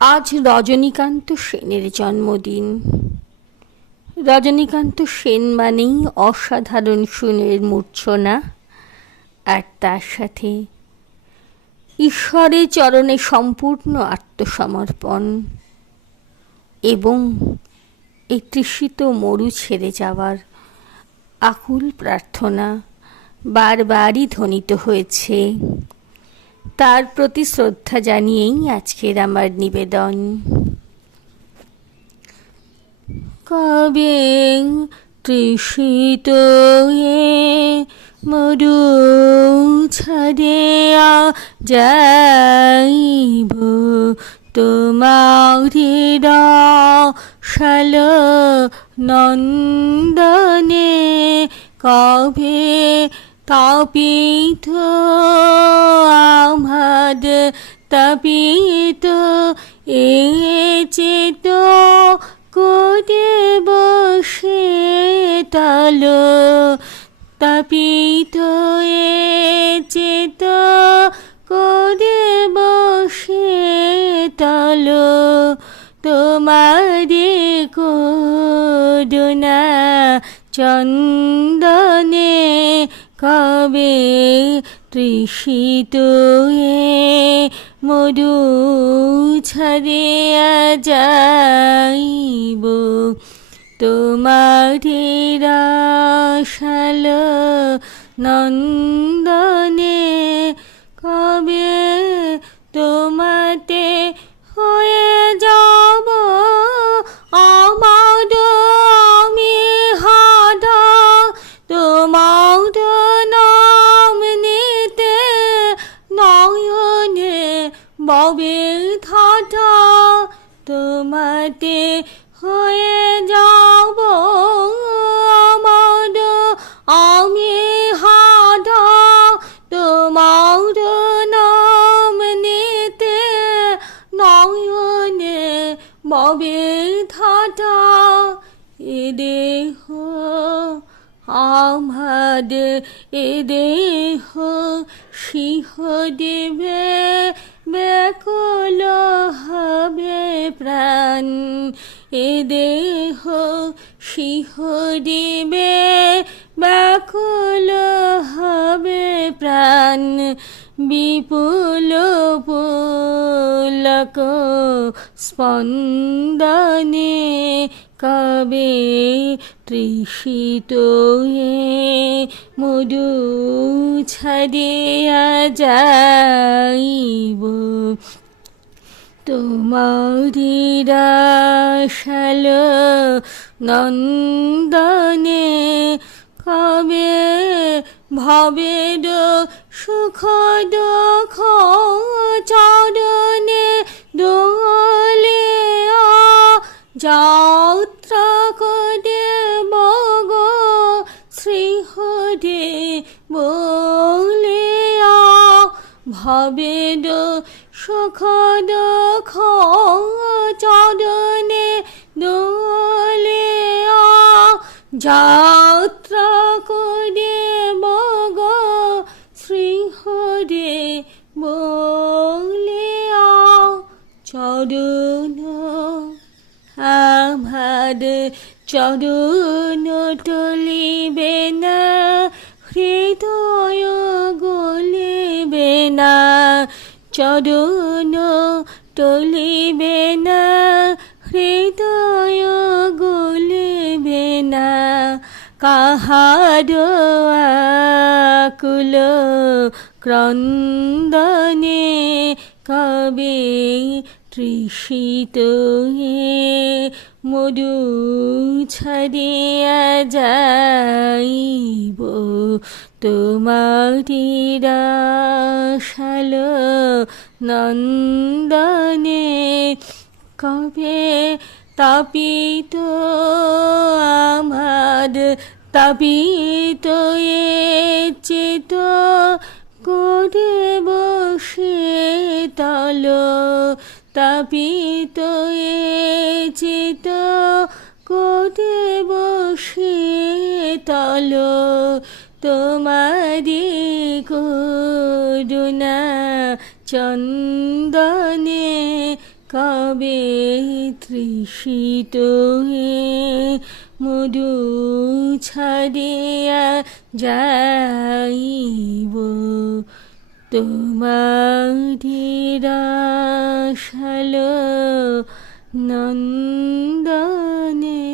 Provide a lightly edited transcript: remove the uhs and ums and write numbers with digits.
আজ রজনীকান্ত সেনের জন্মদিন। রজনীকান্ত সেন মানেই অসাধারণ সুরের মূর্ছনা, আর তার সাথে ঈশ্বরের চরণে সম্পূর্ণ আত্মসমর্পণ এবং এই তৃষিত মরু ছেড়ে যাওয়ার আকুল প্রার্থনা বারবারই ধ্বনিত হয়েছে। তার প্রতি শ্রদ্ধা জানিয়েই আজকের আমার নিবেদন। কবে তৃষিত মরু ছাড়িয়া যাইব তোমারি রসাল নন্দনে, কবে তাপিত আমার তাপিত এ চেত করে বসে তাল, তাপিত এ চেত করে বসে তাল, তোমারে করুণা চন্দনে, কবে তৃষিত মরু ছাড়িয়া যাইব তোমারি রসাল নন্দনে, কবে তোমাতে হয়ে যাব আমার আমি হারা, তোমার নাম নিতে নয়নে ববে ধারা, তোমাতে হয়ে যাব আমার আমি হারা, তোমার নাম নিতে নয়নে ববে ধারা, এ দেহ আমার এ দেহ সিংহ দেবে ব্যাকুল হবে প্রাণ, এ দেহ সিংহ দেবে ব্যাকুল হবে প্রাণ, বিপুল পুলক স্পন্দনে, কবে তৃষিত মরু ছাড়িয়া যাইব তোমারি রসাল নন্দনে, কবে ভবের সুখ দুঃখ চরণে দোলিয়া যাত্রা করে বগো শ্রীহরে বলিয়া, ভবের সুখ দুঃখ চরণে দোলিয়া যাত্রা করে বগো শ্রীহরে বলিয়া, চরণ আমার চরণ টলিবে না, হৃদয় গলিবে না, চরণ টলিবে না, হৃদয় গলিবে না, কাহার আকুল ক্রন্দনে, কবে তৃষিত মরু ছাড়িয়া যাইব তোমারি রসাল নন্দনে, কবে তাপিত আমার তাপিত এ চেত করে বসে তাল, তাপিত এ চেত করে বসে তাল, তোমারি করুণা চন্দনে, কবে তৃষিত হয়ে মধু ছাড়িয়া যাইব তোমারি রসালো নন্দনে।